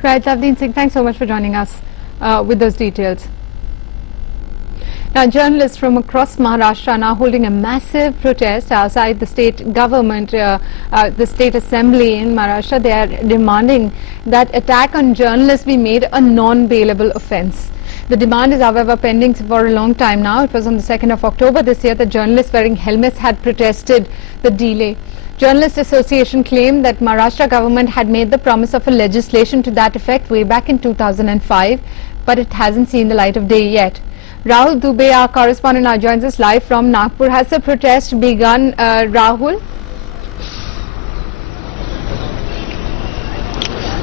Right, Javdeen Singh, thanks so much for joining us with those details. Now, journalists from across Maharashtra are now holding a massive protest outside the state government, the state assembly in Maharashtra. They are demanding that attack on journalists be made a non-bailable offence. The demand is, however, pending for a long time now. It was on the 2nd of October this year that journalists wearing helmets had protested the delay. Journalist Association claimed that Maharashtra government had made the promise of a legislation to that effect way back in 2005, but it hasn't seen the light of day yet. Rahul Dubey, our correspondent, now joins us live from Nagpur. Has the protest begun, Rahul?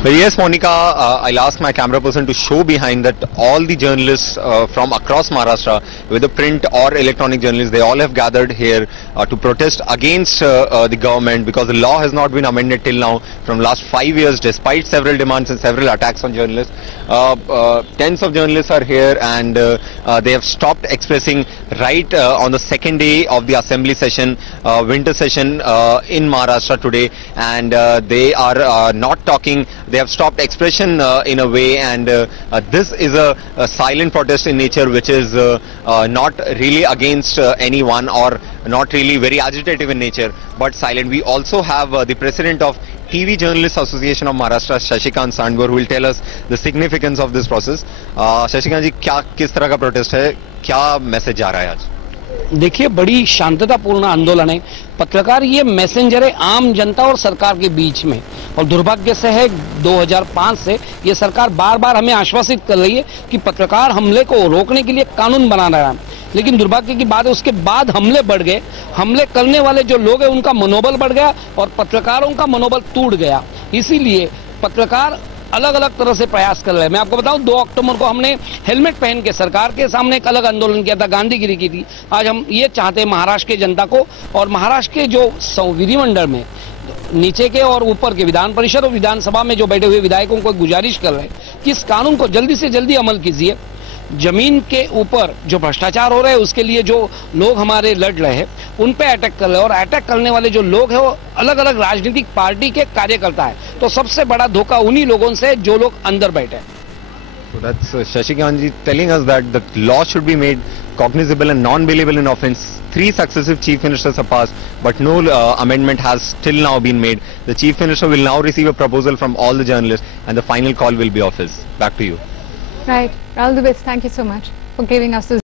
Well, yes, Monica, I'll ask my camera person to show behind that all the journalists from across Maharashtra, whether print or electronic journalists, they all have gathered here to protest against the government, because the law has not been amended till now from last 5 years, despite several demands and several attacks on journalists. Tens of journalists are here, and they have stopped expressing right on the second day of the assembly session, winter session in Maharashtra today, and they are not talking. They have stopped expression in a way, and this is a silent protest in nature, which is not really against anyone or not really very agitative in nature, but silent. We also have the president of TV Journalists Association of Maharashtra, Shashikant Sandbor, who will tell us the significance of this process. Shashikant ji, किस तरह का protest है, क्या message आ रहा है आज? देखिए, बड़ी शांततापूर्ण आंदोलन है। पत्रकार ये मैसेंजर है आम जनता और सरकार के बीच में, और दुर्भाग्य से है 2005 से ये सरकार बार बार हमें आश्वासित कर रही है कि पत्रकार हमले को रोकने के लिए कानून बना रहा है, लेकिन दुर्भाग्य की बात है उसके बाद हमले बढ़ गए। हमले करने वाले जो लोग हैं उनका मनोबल बढ़ गया और पत्रकारों का मनोबल टूट गया। इसीलिए पत्रकार अलग अलग तरह से प्रयास कर रहे हैं। मैं आपको बताऊं, 2 अक्टूबर को हमने हेलमेट पहन के सरकार के सामने एक अलग आंदोलन किया था, गांधीगिरी की थी। आज हम ये चाहते हैं महाराष्ट्र के जनता को और महाराष्ट्र के जो विधिमंडल में नीचे के और ऊपर के विधान परिषद और विधानसभा में जो बैठे हुए विधायकों को गुजारिश कर रहे हैं कि इस कानून को जल्दी से जल्दी अमल कीजिए। जमीन के ऊपर जो भ्रष्टाचार हो रहा है उसके लिए जो लोग हमारे लड़ रहे हैं उन पे अटैक कर रहे हैं, और अटैक करने वाले जो लोग हैं वो अलग अलग राजनीतिक पार्टी के कार्यकर्ता है। तो सबसे बड़ा धोखा उन्हीं लोगों से जो लोग अंदर बैठे हैं। So that's Shashikant ji telling us that the law should be made cognizable and non-bailable in offence. 3 successive chief ministers have passed, but no amendment has still now been made. The chief minister will now receive a proposal from all the journalists, and the final call will be of his. Back to you. Right, Rahul Dubey, thank you so much for giving us this.